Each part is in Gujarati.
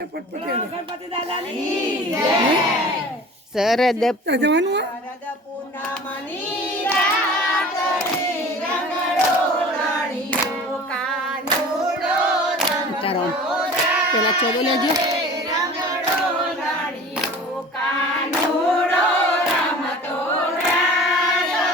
ગણપતિ દાદાની જય. શરદ જવાનું શરદ પૂનમની રાતડી રંગડો લણિયો કાનુડો રંગડો પેલા ચોદો લેજો રંગડો લણિયો કાનુડો રમતો રાય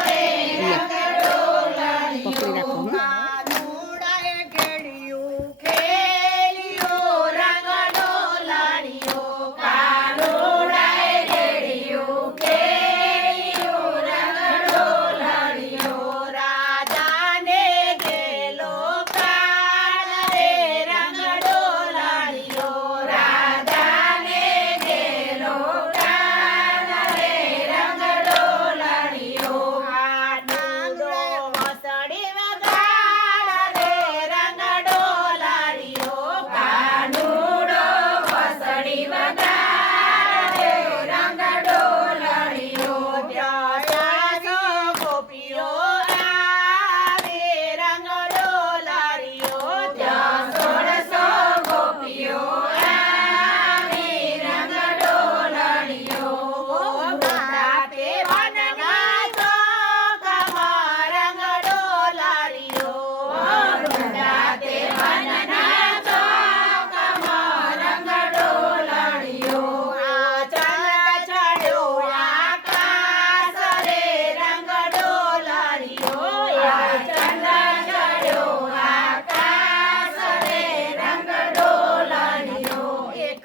રંગડો લણિયો કાનુડાએ કેડિયું ખેલિયો રંગડો લણિયો કાનુડાએ કેડિયું ખેલિયો રંગડો લણિયો રાજાને ગેલો પ્રાણ રે રંગડો લણિયો રાજાને ગેલો પ્રાણ રે રંગડો લણિયો કાનુડો વસડી વગાડ રે રંગડો લણિયો કાનુડો વસડી વગાડ રે રંગડો લણિયો ત્યાસો ગોપીઓ આવે રંગડો લણિયો ત્યાં 1600 ગોપીઓ આવે રંગડો લણિયો રાતે વનના ચોકમાં રંગડો લણિયો રાતે વનના ચોકમાં રંગડો લણિયો આ ચંદ્ર ચડ્યો આકાશ રે રંગડો લણિયો આ ચંદ્ર ચડ્યો આકાશ રે રંગડો લણિયો એક